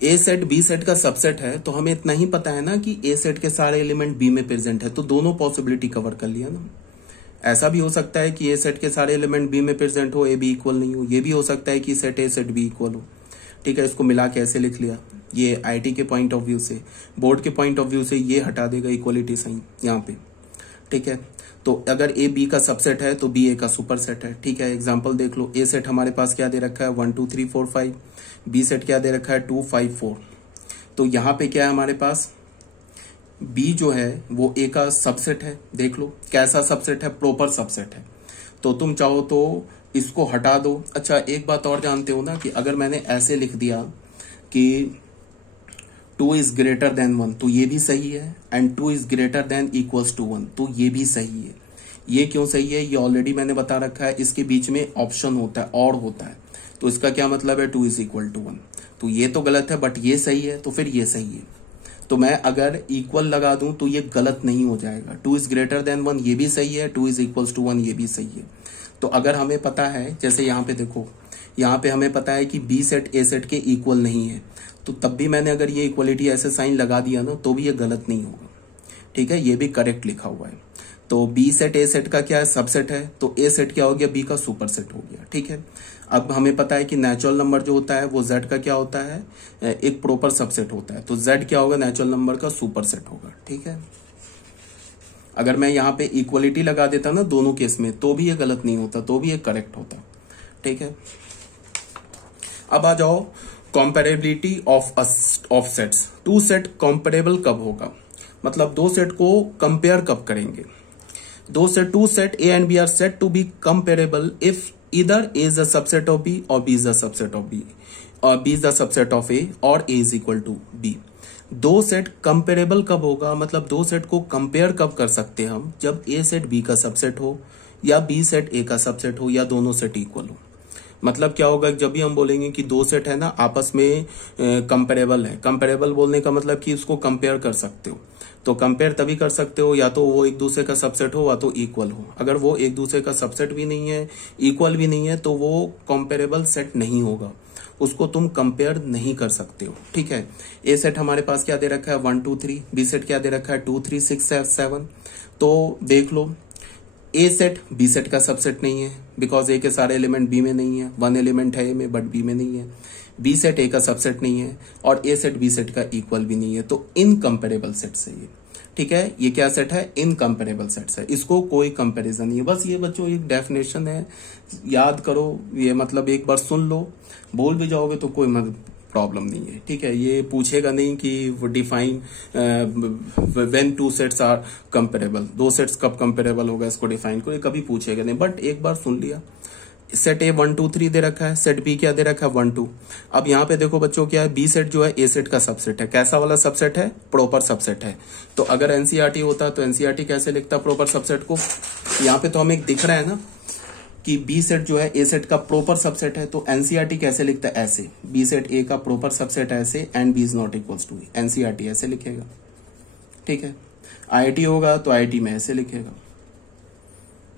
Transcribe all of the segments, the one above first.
ए set B set का subset है, तो हमें इतना ही पता है ना कि ए सेट के सारे एलिमेंट बी में प्रेजेंट है, तो दोनों पॉसिबिलिटी कवर कर लिया ना। ऐसा भी हो सकता है कि ए सेट के सारे एलिमेंट बी में प्रेजेंट हो, ए बी इक्वल नहीं हो। ये भी हो सकता है कि set A set B equal हो। ठीक है, इसको मिला के ऐसे लिख लिया। ये आईटी के पॉइंट ऑफ व्यू से, बोर्ड के पॉइंट ऑफ व्यू से ये हटा देगा इक्वलिटी साइन यहाँ पे। ठीक है, तो अगर ए बी का सबसेट है तो बी ए का सुपर सेट है। ठीक है, एग्जांपल देख लो। ए सेट हमारे पास क्या दे रखा है 1 2 3 4 5, बी सेट क्या दे रखा है 2 5 4। तो यहाँ पे क्या है हमारे पास, बी जो है वो ए का सबसेट है। देख लो कैसा सबसेट है, प्रॉपर सबसेट है। तो तुम चाहो तो इसको हटा दो। अच्छा, एक बात और जानते हो ना कि अगर मैंने ऐसे लिख दिया कि 2 इज ग्रेटर देन 1 तो ये भी सही है, and 2 is greater than equals to 1 तो ये भी सही है। ये क्यों सही है, ये ऑलरेडी मैंने बता रखा है। इसके बीच में ऑप्शन होता है, और होता है, तो इसका क्या मतलब है 2 इज इक्वल टू 1। तो ये तो गलत है, बट ये सही है, तो फिर ये सही है। तो मैं अगर इक्वल लगा दूं तो ये गलत नहीं हो जाएगा। 2 इज ग्रेटर देन 1 ये भी सही है, 2 इज इक्वल्स टू 1 ये भी सही है। तो अगर हमें पता है, जैसे यहाँ पे देखो, यहाँ पे हमें पता है कि बी सेट ए सेट के इक्वल नहीं है, तो तब भी मैंने अगर ये इक्वलिटी ऐसे साइन लगा दिया ना तो भी ये गलत नहीं होगा। ठीक है, ये भी करेक्ट लिखा हुआ है। तो बी सेट ए सेट का क्या है, सबसेट है, तो ए सेट क्या हो गया, बी का सुपर सेट हो गया। ठीक है, अब हमें पता है कि नेचुरल नंबर जो होता है वो जेड का क्या होता है, एक प्रॉपर सबसेट होता है। तो जेड क्या होगा, नेचुरल नंबर का सुपर सेट होगा। ठीक है, अगर मैं यहाँ पे इक्वलिटी लगा देता ना दोनों केस में तो भी ये गलत नहीं होता, तो भी ये करेक्ट होता। ठीक है, अब आ जाओ comparability of sets. Two set comparable कब होगा, मतलब दो सेट को कंपेयर कब करेंगे। Two set A and B are said to be comparable if either A is a subset of B or B is a subset of B or B is the subset of A or A is equal to B। दो set comparable कब होगा, मतलब दो set को compare कब कर सकते हैं हम, जब A सेट B का सबसेट हो या B सेट A का सबसेट हो या दोनों सेट इक्वल हो। मतलब क्या होगा, जब भी हम बोलेंगे कि दो सेट है ना आपस में कंपेरेबल है, कंपेरेबल बोलने का मतलब कि उसको कंपेयर कर सकते हो। तो कंपेयर तभी कर सकते हो या तो वो एक दूसरे का सबसेट हो या तो इक्वल हो। अगर वो एक दूसरे का सबसेट भी नहीं है, इक्वल भी नहीं है, तो वो कंपेरेबल सेट नहीं होगा, उसको तुम कंपेयर नहीं कर सकते हो। ठीक है, ए सेट हमारे पास क्या दे रखा है 1 2 3, बी सेट क्या दे रखा है 2 3 6 7। तो देख लो, ए सेट बी सेट का सबसेट नहीं है, बिकॉज ए के सारे एलिमेंट बी में नहीं है। वन एलिमेंट है ए में बट बी में नहीं है। बी सेट ए का सबसेट नहीं है और ए सेट बी सेट का इक्वल भी नहीं है, तो इनकंपेरेबल सेट्स है ये। ठीक है, ये क्या सेट है, इनकंपेरेबल सेट्स है, इसको कोई कंपैरिजन नहीं है। बस ये बच्चों एक डेफिनेशन है, याद करो, ये मतलब एक बार सुन लो, बोल भी जाओगे तो कोई प्रॉब्लम नहीं है। ठीक है, ये पूछेगा नहीं कि define when two sets are comparable, दो सेट्स कब कंपेरेबल होगा, इसको डिफाइन करो, कभी पूछेगा नहीं, बट एक बार सुन लिया। सेट ए 1 2 3 दे रखा है, सेट बी क्या दे रखा है 1 2। अब यहाँ पे देखो बच्चों क्या है, बी सेट जो है ए सेट का सबसेट है। कैसा वाला सबसेट है, प्रॉपर सबसेट है। तो अगर एनसीईआरटी होता तो एनसीईआरटी कैसे लिखता प्रॉपर सबसेट को, यहाँ पे तो हमें दिख रहा है ना कि बी सेट जो है ए सेट का प्रॉपर सबसेट है, तो एनसीईआरटी कैसे लिखता है, ऐसे, बी सेट ए का प्रॉपर सबसेट ऐसे and B is not equals to, NCERT ऐसे लिखेगा। ठीक है, आईआईटी होगा तो आईआईटी में ऐसे लिखेगा।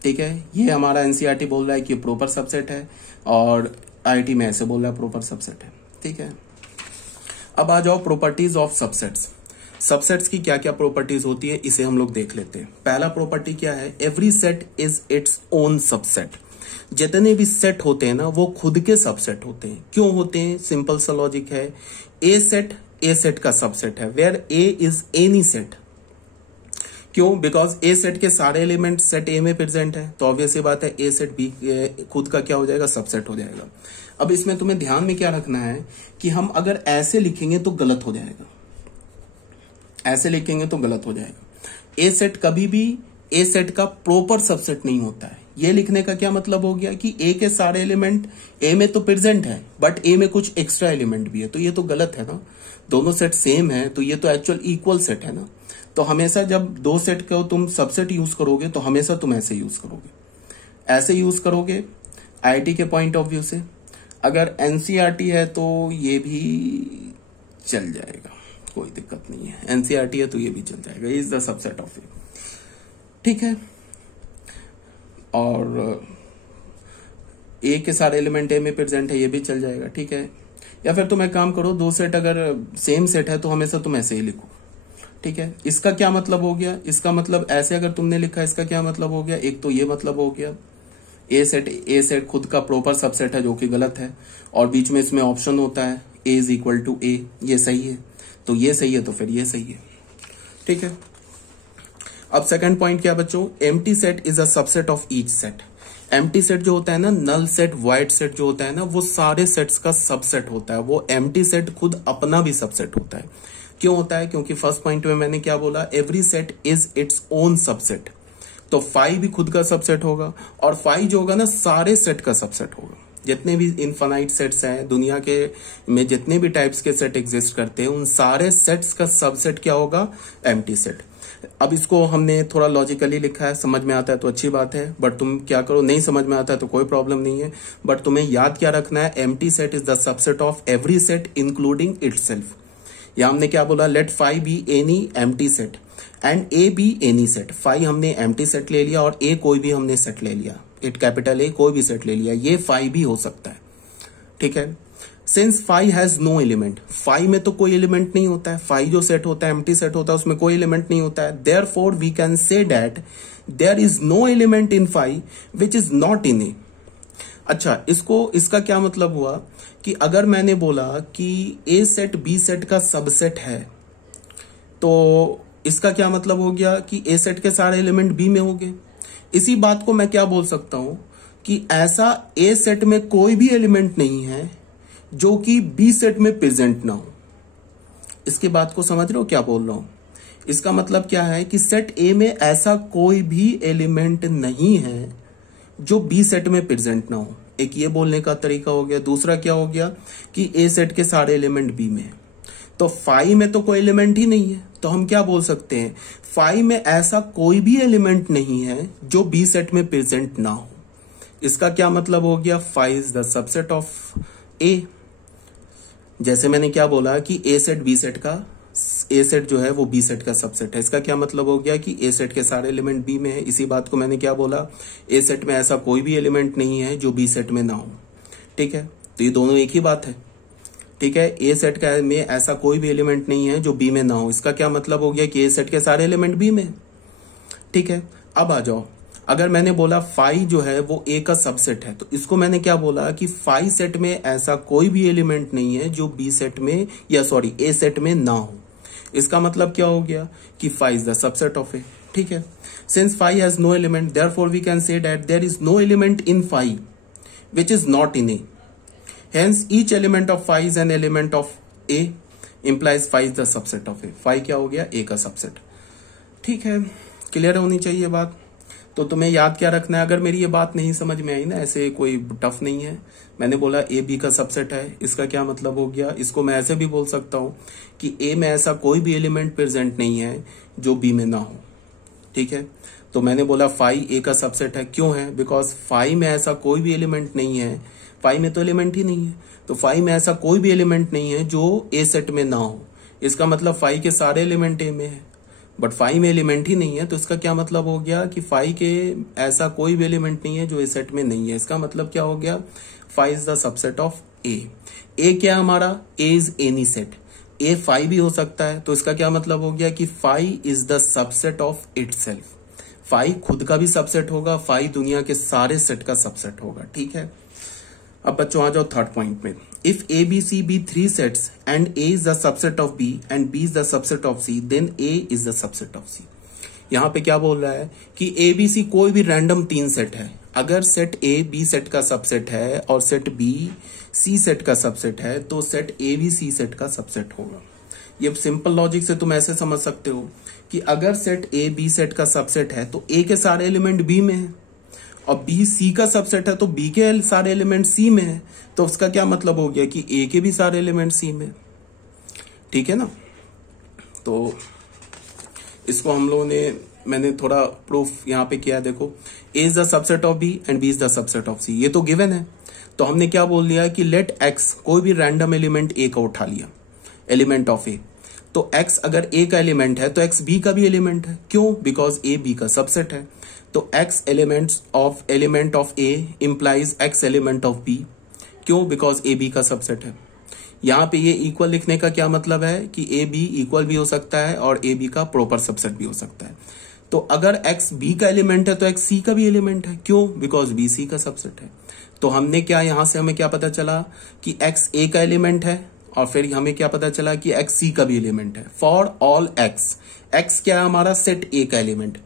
ठीक है, ये हमारा एनसीईआरटी बोल रहा है कि प्रॉपर सबसेट है और आईआईटी में ऐसे बोल रहा है प्रॉपर सबसेट है। ठीक है, अब आ जाओ प्रॉपर्टीज ऑफ सबसेट्स। सबसेट्स की क्या क्या प्रॉपर्टीज होती है इसे हम लोग देख लेते हैं। पहला प्रॉपर्टी क्या है, every set is its own subset. जितने भी सेट होते हैं ना वो खुद के सबसेट होते हैं। क्यों होते हैं, सिंपल सा लॉजिक है, ए सेट का सबसेट है, where A is any set. क्यों, बिकॉज ए सेट के सारे एलिमेंट सेट ए में प्रेजेंट है, तो ऑब्वियस सी बात है ए सेट बी खुद का क्या हो जाएगा, सबसेट हो जाएगा। अब इसमें तुम्हें ध्यान में क्या रखना है कि हम अगर ऐसे लिखेंगे तो गलत हो जाएगा, ऐसे लिखेंगे तो गलत हो जाएगा। ए सेट कभी भी ए सेट का प्रॉपर सबसेट नहीं होता है। ये लिखने का क्या मतलब हो गया कि ए के सारे एलिमेंट ए में तो प्रेजेंट है बट ए में कुछ एक्स्ट्रा एलिमेंट भी है, तो ये तो गलत है ना। दोनों सेट सेम है तो ये तो एक्चुअल इक्वल सेट है ना। तो हमेशा जब दो सेट को तुम सबसेट यूज करोगे तो हमेशा तुम ऐसे यूज करोगे, ऐसे यूज करोगे आईआईटी के पॉइंट ऑफ व्यू से। अगर एनसीईआरटी है तो ये भी चल जाएगा, कोई दिक्कत नहीं है। एनसीईआरटी है तो ये भी चल जाएगा, is the subset of A. ठीक है, और ए के सारे एलिमेंट ए में प्रेजेंट है, ये भी चल जाएगा। ठीक है, या फिर तुम एक काम करो, दो सेट अगर सेम सेट है तो हमेशा तुम ऐसे ही लिखो, ठीक है। इसका क्या मतलब हो गया, इसका मतलब ऐसे अगर तुमने लिखा, इसका क्या मतलब हो गया, एक तो ये मतलब हो गया ए सेट खुद का प्रॉपर सबसेट है, जो कि गलत है, और बीच में इसमें ऑप्शन होता है ए इज इक्वल टू ए, ये सही है, तो ये सही है, तो फिर ये सही है, ठीक है। अब सेकंड पॉइंट क्या बच्चों, empty set is a subset of each set. Empty set जो होता है ना, नल सेट, वाइड सेट जो होता है ना, वो सारे सेट्स का सबसेट होता है। वो एम्प्टी सेट खुद अपना भी सबसेट होता है। क्यों होता है, क्योंकि फर्स्ट पॉइंट में मैंने क्या बोला, every set is its own subset, तो फाई भी खुद का सबसेट होगा, और फाई जो होगा ना सारे सेट का सबसेट होगा। जितने भी इनफाइनाइट सेट्स हैं दुनिया के में, जितने भी टाइप्स के सेट एग्जिस्ट करते हैं, उन सारे सेट्स का सबसेट क्या होगा, एम्प्टी सेट। अब इसको हमने थोड़ा लॉजिकली लिखा है, समझ में आता है तो अच्छी बात है, बट तुम क्या करो, नहीं समझ में आता है तो कोई प्रॉब्लम नहीं है, बट तुम्हें याद क्या रखना है, empty set is the subset of every set including itself. या हमने क्या बोला, let phi be any empty set and A B any set. Phi हमने एम्प्टी सेट ले लिया और ए कोई भी हमने सेट ले लिया, इट कैपिटल ए कोई भी सेट ले लिया, ये फाई भी हो सकता है, ठीक है। Since phi has no element, phi में तो कोई एलिमेंट नहीं होता है, फाई जो सेट होता है, एम्प्टी सेट होता है, उसमें कोई एलिमेंट नहीं होता है, therefore we can say that there is no element in phi which is not in A. अच्छा, इसका क्या मतलब हुआ कि अगर मैंने बोला कि ए सेट बी सेट का सबसेट है, तो इसका क्या मतलब हो गया कि ए सेट के सारे एलिमेंट बी में होंगे। इसी बात को मैं क्या बोल सकता हूं कि ऐसा ए सेट में कोई भी एलिमेंट नहीं है जो कि बी सेट में प्रेजेंट ना हो। इसकी बात को समझ रहे हो क्या बोल रहा हूं, इसका मतलब क्या है कि सेट ए में ऐसा कोई भी एलिमेंट नहीं है जो बी सेट में प्रेजेंट ना हो। एक ये बोलने का तरीका हो गया। दूसरा क्या हो गया कि ए सेट के सारे एलिमेंट बी में है, तो फाई में तो कोई एलिमेंट ही नहीं है, तो हम क्या बोल सकते हैं, फाई में ऐसा कोई भी एलिमेंट नहीं है जो बी सेट में प्रेजेंट ना हो। इसका क्या मतलब हो गया, phi is the subset of A. जैसे मैंने क्या बोला कि ए सेट बी सेट का, ए सेट जो है वो बी सेट का सबसेट है। इसका क्या मतलब हो गया कि ए सेट के सारे एलिमेंट बी में है। इसी बात को मैंने क्या बोला, ए सेट में ऐसा कोई भी एलिमेंट नहीं है जो बी सेट में ना हो, ठीक है। तो ये दोनों एक ही बात है, ठीक है। ए सेट का में ऐसा कोई भी एलिमेंट नहीं है जो बी में ना हो, इसका क्या मतलब हो गया कि ए सेट के सारे एलिमेंट बी में, ठीक है। अब आ जाओ, अगर मैंने बोला फाई जो है वो ए का सबसेट है, तो इसको मैंने क्या बोला कि फाई सेट में ऐसा कोई भी एलिमेंट नहीं है जो बी सेट में, या सॉरी ए सेट में ना हो। इसका मतलब क्या हो गया कि phi is the subset of A, ठीक है। Since phi has no element, therefore we can say that there is no element in phi which is not in A, hence each element of phi is an element of A, implies phi is the subset of A. Phi क्या हो गया, ए का subset, ठीक है। Clear होनी चाहिए बात। तो तुम्हें याद क्या रखना है, अगर मेरी ये बात नहीं समझ में आई ना, ऐसे कोई टफ नहीं है। मैंने बोला ए बी का सबसेट है, इसका क्या मतलब हो गया, इसको मैं ऐसे भी बोल सकता हूं कि ए में ऐसा कोई भी एलिमेंट प्रेजेंट नहीं है जो बी में ना हो, ठीक है। तो मैंने बोला फाई ए का सबसेट है, क्यों है, बिकॉज फाई में ऐसा कोई भी एलिमेंट नहीं है, फाई में तो एलिमेंट ही नहीं है, तो फाई में ऐसा कोई भी एलिमेंट नहीं है जो ए सेट में ना हो। इसका मतलब फाई के सारे एलिमेंट ए में है, बट फाई में एलिमेंट ही नहीं है, तो इसका क्या मतलब हो गया कि फाई के ऐसा कोई भी एलिमेंट नहीं है जो ए सेट में नहीं है। इसका मतलब क्या हो गया, phi is the subset of A. A क्या हमारा, A is any set, A phi भी हो सकता है, तो इसका क्या मतलब हो गया कि phi is the subset of itself. Phi खुद का भी सबसेट होगा, फाई दुनिया के सारे सेट का सबसेट होगा, ठीक है। अब बच्चों आ जाओ थर्ड पॉइंट में। If A B C be three sets and A is the subset of B and B is the subset of C, then A is the subset of C. यहां पे क्या बोल रहा है कि ए बी सी कोई भी रैंडम तीन सेट है, अगर सेट ए बी सेट का सबसेट है और सेट बी सी सेट का सबसेट है, तो सेट ए भी सी सेट का सबसेट होगा। ये सिंपल लॉजिक से तुम ऐसे समझ सकते हो कि अगर सेट ए बी सेट का सबसेट है तो ए के सारे एलिमेंट बी में है, और बी सी का सबसेट है तो बी के सारे एलिमेंट सी में है, तो उसका क्या मतलब हो गया कि ए के भी सारे एलिमेंट सी में, ठीक है ना। तो इसको हम लोगों ने, मैंने थोड़ा प्रूफ यहां पे किया, देखो A is the subset of B and B is the subset of C, ये तो गिवन है। तो हमने क्या बोल दिया कि लेट एक्स, कोई भी रैंडम एलिमेंट ए का उठा लिया, एलिमेंट ऑफ ए, तो एक्स अगर ए का एलिमेंट है तो एक्स बी का भी एलिमेंट है, क्यों, बिकॉज ए बी का सबसेट है। तो x element of A implies x element of B, क्यों, बिकॉज ए बी का सबसेट है। यहाँ पे ये इक्वल लिखने का क्या मतलब है कि ए बी इक्वल भी हो सकता है और ए बी का प्रॉपर सबसेट भी हो सकता है। तो अगर एक्स बी का एलिमेंट है तो एक्स सी का भी एलिमेंट है। क्यों? बिकॉज बी सी का सबसेट है। तो हमने क्या, यहां से हमें क्या पता चला कि एक्स ए का एलिमेंट है और फिर हमें क्या पता चला कि एक्स सी का भी एलिमेंट है। फॉर ऑल एक्स, एक्स क्या है हमारा, सेट ए का एलिमेंट।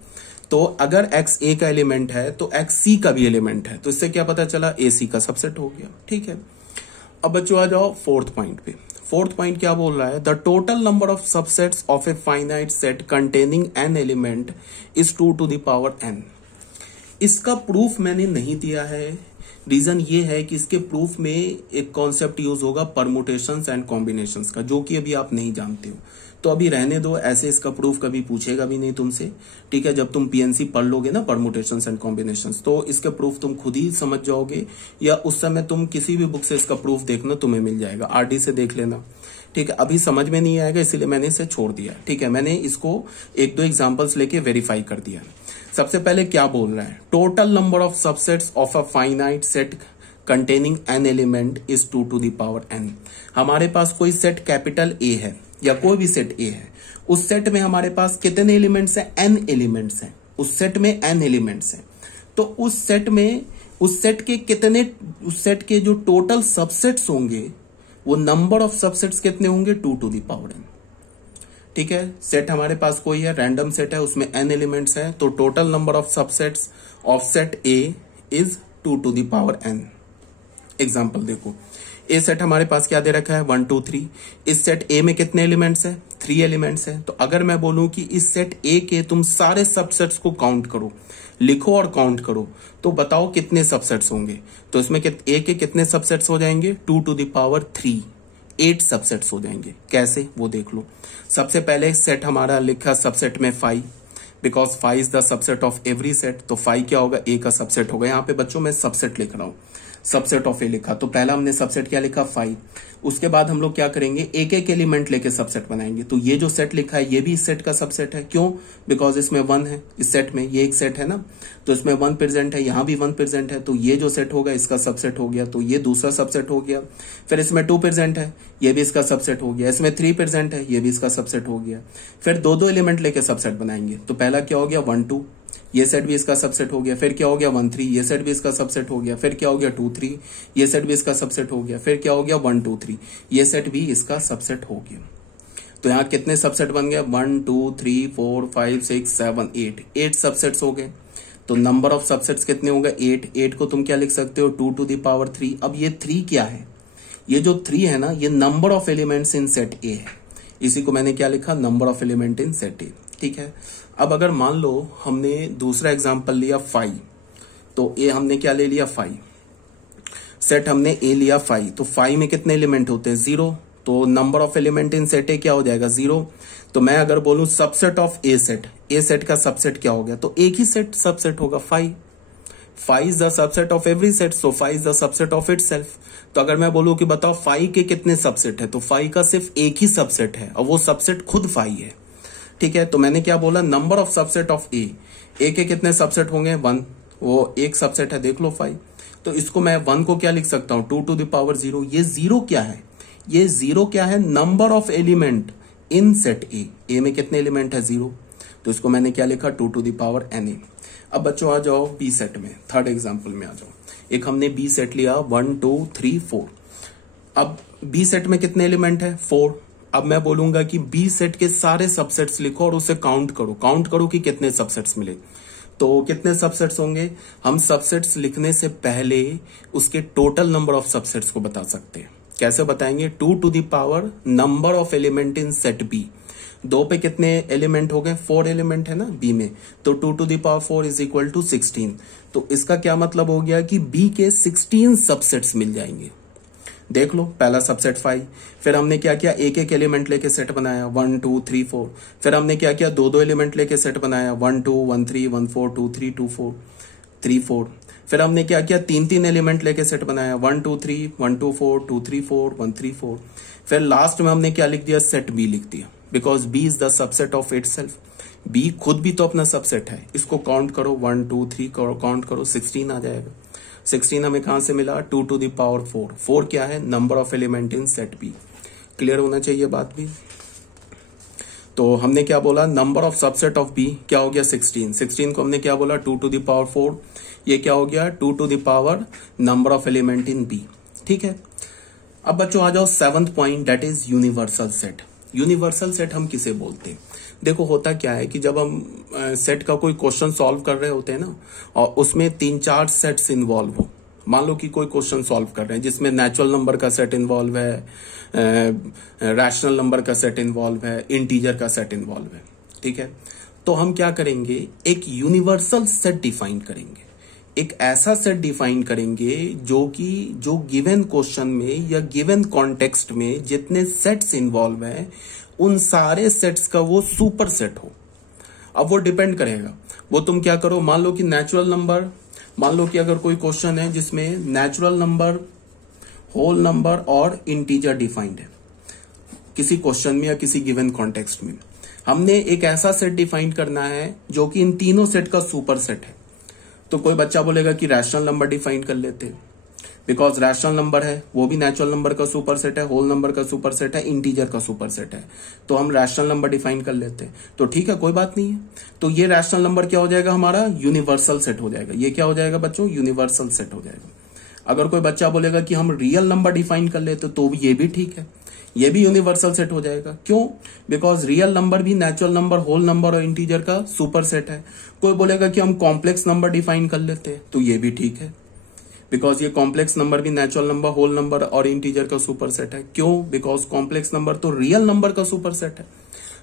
तो अगर एक्स ए का एलिमेंट है तो एक्स सी का भी एलिमेंट है। तो इससे क्या पता चला, ए सी का सबसेट हो गया। ठीक है, अब बच्चों आ जाओ फोर्थ पॉइंट पे। फोर्थ पॉइंट क्या बोल रहा है, the total number of subsets of a finite set containing an element is 2 to the power n। इसका प्रूफ मैंने नहीं दिया है। रीजन ये है कि इसके प्रूफ में एक कॉन्सेप्ट यूज होगा परमुटेशंस एंड कॉम्बिनेशंस का, जो कि अभी आप नहीं जानते हो। तो अभी रहने दो, ऐसे इसका प्रूफ कभी पूछेगा भी नहीं तुमसे। ठीक है, जब तुम पीएनसी पढ़ लोगे ना, परमुटेशंस एंड कॉम्बिनेशंस, तो इसका प्रूफ तुम खुद ही समझ जाओगे, या उस समय तुम किसी भी बुक से इसका प्रूफ देखना, तुम्हें मिल जाएगा, आरडी से देख लेना। ठीक है, अभी समझ में नहीं आएगा इसीलिए मैंने इसे छोड़ दिया। ठीक है, मैंने इसको 1-2 एग्जाम्पल्स लेके वेरीफाई कर दिया। सबसे पहले क्या बोल रहा है, total number of subsets of a finite set containing an element is 2 to the power n। हमारे पास कोई सेट कैपिटल ए है या कोई भी सेट ए है, उस सेट में हमारे पास कितने एलिमेंट्स हैं, n एलिमेंट्स हैं। उस सेट में n एलिमेंट्स हैं, तो उस सेट के जो टोटल सबसेट्स होंगे, वो नंबर ऑफ सबसेट्स कितने होंगे, 2 to the power n। ठीक है, सेट हमारे पास कोई है, रैंडम सेट है, उसमें n एलिमेंट्स हैं, तो total number of subsets of set A is 2 to the power n। Example देखो, ए सेट हमारे पास क्या दे रखा है, 1 2 3। इस सेट ए में कितने एलिमेंट्स हैं, 3 एलिमेंट्स हैं। तो अगर मैं बोलूं कि इस सेट ए के तुम सारे सबसेट्स को काउंट करो, लिखो और काउंट करो, तो बताओ कितने सबसेट्स होंगे। तो इसमें ए के कितने सबसेट्स हो जाएंगे, 2 to the power 3, 8 सबसेट्स हो जाएंगे। कैसे, वो देख लो। सबसे पहले सेट हमारा लिखा सबसेट में 5, because 5 is the subset of every set. तो 5 क्या होगा, ए का सबसेट होगा। यहाँ पे बच्चों मैं सबसेट लिख रहा हूं, सबसेट ऑफ ए लिखा, तो पहला हमने सबसेट क्या लिखा, 5। उसके बाद हम लोग क्या करेंगे, एक एक एलिमेंट लेके सबसेट बनाएंगे। तो ये जो सेट लिखा है ये भी इस सेट का सबसेट है। क्यों? बिकॉज इसमें 1 है, इस सेट में ये एक सेट है ना, तो इसमें 1 प्रेजेंट है, यहां भी 1 प्रेजेंट है, तो ये जो सेट होगा इसका सबसेट हो गया, तो ये दूसरा सबसेट हो गया। फिर इसमें 2 प्रेजेंट है, ये भी इसका सबसेट हो गया। इसमें 3 प्रेजेंट है, ये भी इसका सबसेट हो गया। फिर 2-2 एलिमेंट लेके सबसेट बनाएंगे, तो पहला क्या हो गया, 1 2, ये सेट भी इसका सबसेट हो गया। फिर क्या हो गया, 1 3, ये सेट भी इसका सबसेट हो गया। फिर क्या हो गया, 2 3, ये सेट भी इसका सबसेट हो गया। फिर क्या हो गया, 1 2 3, ये सेट भी इसका सबसेट हो गया। तो यहाँ कितने सबसेट बन गए, 1 2 3 4 5 6 7 8, 8 सबसेट्स हो गए। तो नंबर ऑफ सबसेट्स कितने होंगे, 8। 8 को तुम क्या लिख सकते हो, 2 to the power 3। अब ये 3 क्या है, ये जो 3 है ना, ये number of elements in set A है। इसी को मैंने क्या लिखा, number of element in set ए। ठीक है, अब अगर मान लो हमने दूसरा एग्जांपल लिया 5, तो ए हमने क्या ले लिया, 5 सेट हमने ए लिया 5, तो 5 में कितने एलिमेंट होते हैं, 0। तो number of element in set ए क्या हो जाएगा, 0। तो मैं अगर बोलूं सबसेट ऑफ ए सेट का सबसेट क्या हो गया, तो एक ही सेट सबसेट होगा, 5 is the subset of every set, so 5 is the subset of itself. तो अगर मैं बोलूं कि बताओ 5 के कितने सबसेट है, तो 5 का सिर्फ एक ही सबसेट है और वो सबसेट खुद 5 है। ठीक है, तो मैंने क्या बोला, नंबर ऑफ सबसेट ऑफ ए के कितने सबसेट होंगे, 1, वो एक सबसेट है, देख लो 5। तो इसको मैं 1 को क्या लिख सकता हूं, 2 to the power 0। ये 0 क्या है, ये 0 क्या है, number of element in set ए में कितने एलिमेंट है, 0। तो इसको मैंने क्या लिखा, 2 to the power na। अब बच्चों आ जाओ बी सेट में, थर्ड एग्जाम्पल में आ जाओ। एक हमने बी सेट लिया 1 2 3 4। अब बी सेट में कितने एलिमेंट है, 4। अब मैं बोलूंगा कि बी सेट के सारे सबसेट्स लिखो और उसे काउंट करो कि कितने सबसेट्स मिले। तो कितने सबसेट्स होंगे, हम सबसेट्स लिखने से पहले उसके टोटल नंबर ऑफ सबसेट्स को बता सकते हैं। कैसे बताएंगे, 2 to the power number of element in set B. 2 पे कितने एलिमेंट हो गए, 4 एलिमेंट है ना बी में, तो 2 to the power 4 is equal to 16। तो इसका क्या मतलब हो गया कि बी के 16 सबसेट्स मिल जाएंगे। देख लो, पहला सबसेट 5। फिर हमने क्या किया, एक एक एलिमेंट लेके सेट बनाया, 1 2 3 4। फिर हमने क्या किया, 2 एलिमेंट लेके सेट बनाया, 1 2 1 3 1 4 2 3 2 4 3 4। फिर हमने क्या किया, 3 एलिमेंट लेके सेट बनाया, 1 2 3 1 2 4 2 3 4 1 3 4। फिर लास्ट में हमने क्या लिख दिया, सेट बी लिख दिया, because B is the subset of itself. B खुद भी तो अपना सबसेट है। इसको काउंट करो, 1 2 3 काउंट करो, 16 आ जाएगा। 16 हमें कहां से मिला, 2 to the power 4। 4 क्या है, number of element in set B. Clear होना चाहिए बात भी। तो हमने क्या बोला, number of subset of B क्या हो गया 16। 16 को हमने क्या बोला, 2 to the power 4। ये क्या हो गया, 2 to the power number of element in B. ठीक है, अब बच्चों आ जाओ 7th point, that is universal set. Universal set हम किसे बोलते हैं? देखो होता क्या है कि जब हम सेट का कोई क्वेश्चन सॉल्व कर रहे होते हैं ना, और उसमें 3-4 सेट्स इन्वॉल्व हो, मान लो कि कोई क्वेश्चन सॉल्व कर रहे हैं जिसमें नेचुरल नंबर का सेट इन्वॉल्व है, रैशनल नंबर का सेट इन्वॉल्व है, इंटीजर का सेट इन्वॉल्व है। ठीक है, तो हम क्या करेंगे, एक यूनिवर्सल सेट डिफाइन करेंगे। एक ऐसा सेट डिफाइन करेंगे जो गिवन क्वेश्चन में या गिवन कॉन्टेक्स्ट में जितने सेट्स इन्वॉल्व हैं उन सारे सेट्स का वो सुपर सेट हो। अब वो डिपेंड करेगा, वो तुम क्या करो, मान लो कि नेचुरल नंबर, मान लो कि अगर कोई क्वेश्चन है जिसमें नेचुरल नंबर, होल नंबर और इंटीजर डिफाइंड है किसी क्वेश्चन में या किसी गिवन कॉन्टेक्स्ट में, हमने एक ऐसा सेट डिफाइन करना है जो कि इन तीनों सेट का सुपर सेट है। तो कोई बच्चा बोलेगा कि रैशनल नंबर डिफाइन कर लेते हैं, बिकॉज रैशनल नंबर है वो भी नेचुरल नंबर का सुपर सेट है, होल नंबर का सुपर सेट है, इंटीजर का सुपर सेट है, तो हम रैशनल नंबर डिफाइन कर लेते हैं। तो ठीक है, कोई बात नहीं है। तो ये रैशनल नंबर क्या हो जाएगा, हमारा यूनिवर्सल सेट हो जाएगा। ये क्या हो जाएगा बच्चों, यूनिवर्सल सेट हो जाएगा। अगर कोई बच्चा बोलेगा कि हम रियल नंबर डिफाइन कर लेते तो ये भी ठीक है, ये भी यूनिवर्सल सेट हो जाएगा। क्यों, बिकॉज रियल नंबर भी नेचुरल नंबर, होल नंबर और इंटीजर का सुपर सेट है। कोई बोलेगा कि हम कॉम्प्लेक्स नंबर डिफाइन कर लेते हैं तो ये भी ठीक है, बिकॉज ये कॉम्प्लेक्स नंबर भी नेचुरल नंबर, होल नंबर और इंटीजर का सुपर सेट है। क्यों, बिकॉज कॉम्प्लेक्स नंबर तो रियल नंबर का सुपर सेट है।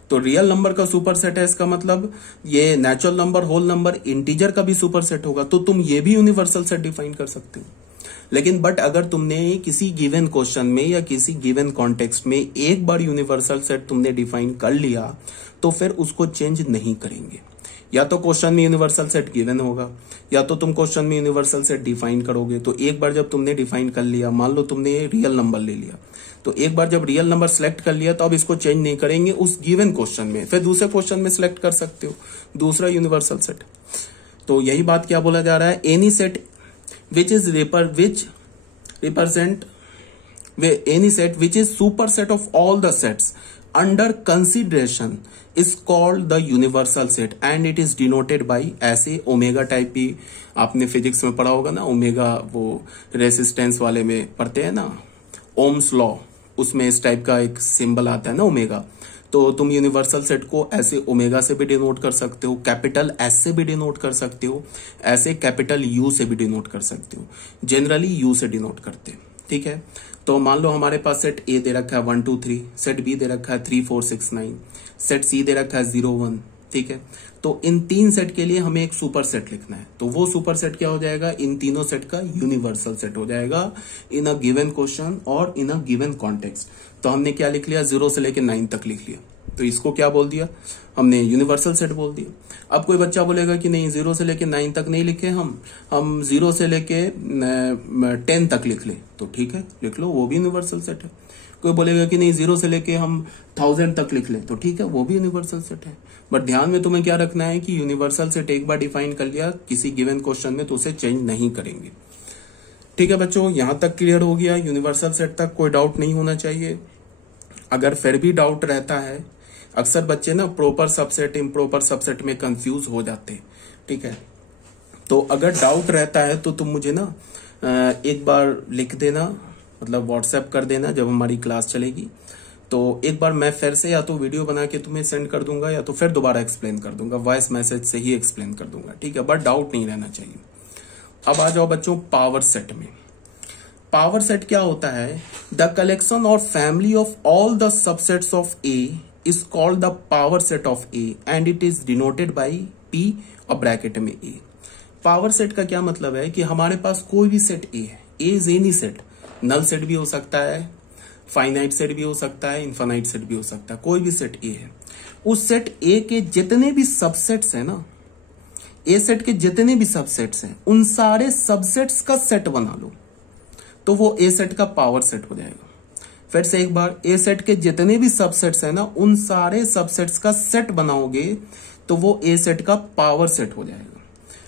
तो रियल नंबर का सुपर सेट है, इसका मतलब ये natural number, whole number, integer का भी सुपर सेट होगा, तो तुम ये भी यूनिवर्सल सेट डिफाइन कर सकते हो। लेकिन बट अगर तुमने किसी गिवन क्वेश्चन में या किसी गिवन कॉन्टेक्स्ट में एक बार यूनिवर्सल सेट तुमने डिफाइन कर लिया तो फिर उसको चेंज नहीं करेंगे। या तो क्वेश्चन में यूनिवर्सल सेट गिवन होगा या तो तुम क्वेश्चन में यूनिवर्सल सेट डिफाइन करोगे। तो एक बार जब तुमने डिफाइन कर लिया, मान लो तुमने रियल नंबर ले लिया, तो एक बार जब रियल नंबर सेलेक्ट कर लिया तो अब इसको चेंज नहीं करेंगे उस गिवन क्वेश्चन में, फिर दूसरे क्वेश्चन में सिलेक्ट कर सकते हो दूसरा यूनिवर्सल सेट। तो यही बात क्या बोला जा रहा है, any set which is represent any set which is superset of all the sets under consideration is called the universal set and it is denoted by ऐसे ओमेगा टाइप भी आपने फिजिक्स में पढ़ा होगा ना, ओमेगा वो रेसिस्टेंस वाले में पढ़ते हैं ना, ओम्स लॉ, उसमें इस टाइप का एक सिंबल आता है ना ओमेगा। तो तुम यूनिवर्सल सेट को ऐसे ओमेगा से भी डिनोट कर सकते हो, कैपिटल एस से भी डिनोट कर सकते हो, ऐसे कैपिटल यू से भी डिनोट कर सकते हो। जनरली यू से डिनोट करते हैं। ठीक है, तो मान लो हमारे पास सेट ए दे रखा है 1 2 3, सेट बी दे रखा है 3 4 6 9, सेट सी दे रखा है 0 1। ठीक है, तो इन तीन सेट के लिए हमें एक सुपर सेट लिखना है, तो वो सुपर सेट क्या हो जाएगा, इन तीनों सेट का यूनिवर्सल सेट हो जाएगा इन अ गिवन क्वेश्चन और इन अ गिवन कॉन्टेक्स्ट। तो हमने क्या लिख लिया, 0 से लेके 9 तक लिख लिया, तो इसको क्या बोल दिया हमने, यूनिवर्सल सेट बोल दिया। अब कोई बच्चा बोलेगा कि नहीं 0 से लेके 9 तक नहीं लिखे हम 0 से लेके 10 तक लिख ले, तो ठीक है लिख लो, वो भी यूनिवर्सल सेट है। कोई बोलेगा कि नहीं 0 से लेके हम 1000 तक लिख ले, तो ठीक है वो भी यूनिवर्सल सेट है। बट ध्यान में तुम्हें क्या रखना है कि यूनिवर्सल सेट एक बार डिफाइन कर लिया किसी गिवन क्वेश्चन में तो उसे चेंज नहीं करेंगे। ठीक है बच्चों, यहां तक क्लियर हो गया, यूनिवर्सल सेट तक कोई डाउट नहीं होना चाहिए। अगर फिर भी डाउट रहता है, अक्सर बच्चे ना प्रॉपर सबसेट इम्प्रॉपर सबसेट में कंफ्यूज हो जाते हैं। ठीक है, तो अगर डाउट रहता है तो तुम मुझे ना एक बार लिख देना, मतलब व्हाट्सएप कर देना जब हमारी क्लास चलेगी, तो एक बार मैं फिर से या तो वीडियो बना के तुम्हें सेंड कर दूंगा या तो फिर दोबारा एक्सप्लेन कर दूंगा, वॉइस मैसेज से ही एक्सप्लेन कर दूंगा। ठीक है, बट डाउट नहीं रहना चाहिए। अब आ जाओ बच्चों पावर सेट में। पावर सेट क्या होता है, द कलेक्शन और family of all the subsets of A is called the power set of A and it is denoted by P और ब्रैकेट में ए। पावर सेट का क्या मतलब है कि हमारे पास कोई भी सेट ए है, A is any set, null set भी हो सकता है, फाइनाइट सेट भी हो सकता है, इनफाइनाइट सेट भी हो सकता है, कोई भी सेट ए है, उस सेट ए के जितने भी सबसेट्स है ना, ए सेट के जितने भी सबसेट्स हैं उन सारे सबसेट्स का सेट बना लो तो वो ए सेट का पावर सेट हो जाएगा। फिर से एक बार, ए सेट के जितने भी सबसेट्स हैं ना उन सारे सबसेट्स का सेट बनाओगे तो वो ए सेट का पावर सेट हो जाएगा।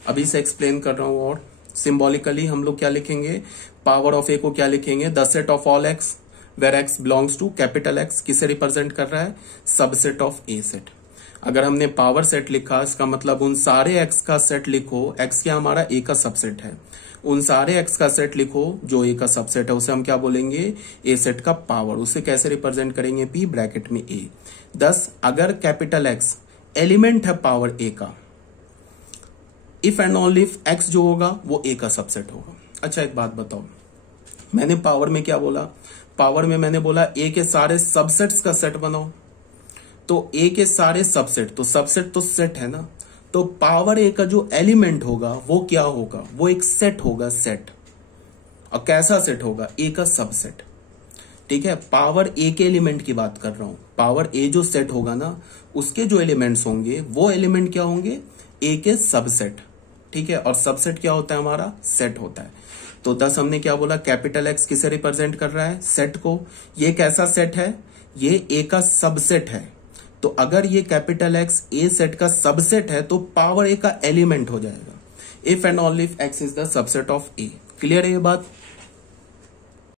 अभी से एक्सप्लेन कर रहा हूं और सिंबॉलिकली हम लोग क्या लिखेंगे, पावर ऑफ ए को क्या लिखेंगे, the set of all x where x belongs to capital X, किसे रिप्रेजेंट कर रहा है, सबसेट ऑफ ए सेट। अगर हमने पावर सेट लिखा इसका मतलब उन सारे एक्स का सेट लिखो, एक्स क्या हमारा ए का सबसेट है, उन सारे एक्स का सेट लिखो जो ए का सबसेट है, उसे हम क्या बोलेंगे, ए सेट का पावर। उसे कैसे रिप्रेजेंट करेंगे, पी ब्रैकेट में ए। 10 अगर कैपिटल एक्स एलिमेंट है पावर ए का, if and only if x जो होगा वो ए का सबसेट होगा। अच्छा एक बात बताओ, मैंने पावर में क्या बोला, पावर में मैंने बोला ए के सारे सबसेट्स का सेट बनाओ, तो ए के सारे सबसेट, तो सबसेट तो सेट है ना, तो पावर ए का जो एलिमेंट होगा वो क्या होगा, वो एक सेट होगा, सेट। और कैसा सेट होगा, ए का सबसेट। ठीक है, पावर ए के एलिमेंट की बात कर रहा हूं, पावर ए जो सेट होगा ना उसके जो एलिमेंट्स होंगे वो एलिमेंट क्या होंगे, ए के सबसेट। ठीक है, और सबसेट क्या होता है हमारा, सेट होता है। तो 10 हमने क्या बोला, कैपिटल एक्स किसे रिप्रेजेंट कर रहा है, सेट को। ये कैसा सेट है, ये ए का सबसेट है। तो अगर ये कैपिटल एक्स ए सेट का सबसेट है तो पावर ए का एलिमेंट हो जाएगा, if and only if x is the subset of A. Clear है ये बात।